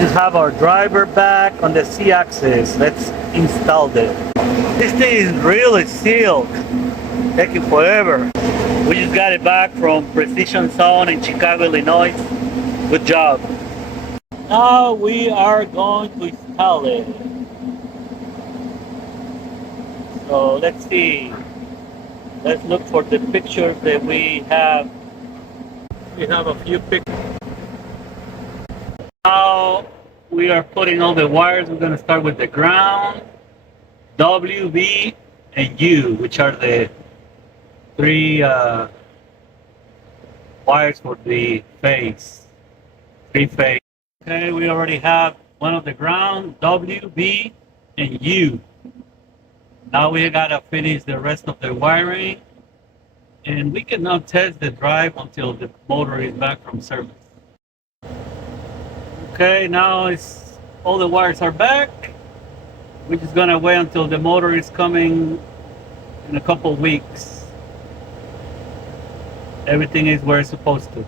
just have our driver back on the C-axis. Let's install this. This thing is really sealed. Taking forever. We just got it back from Precision Zone in Chicago, Illinois. Good job. Now we are going to install it. So let's see. Let's look for the pictures that we have. We have a few pictures. Now we are putting all the wires. We're going to start with the ground, W, V, and U, which are the three wires for the phase, three-phase. Okay, we already have one of the ground, W, V, and U. Now we gotta finish the rest of the wiring, and we can now test the drive until the motor is back from service. Okay, now it's all the wires are back. We're just gonna wait until the motor is coming in a couple weeks. Everything is where it's supposed to.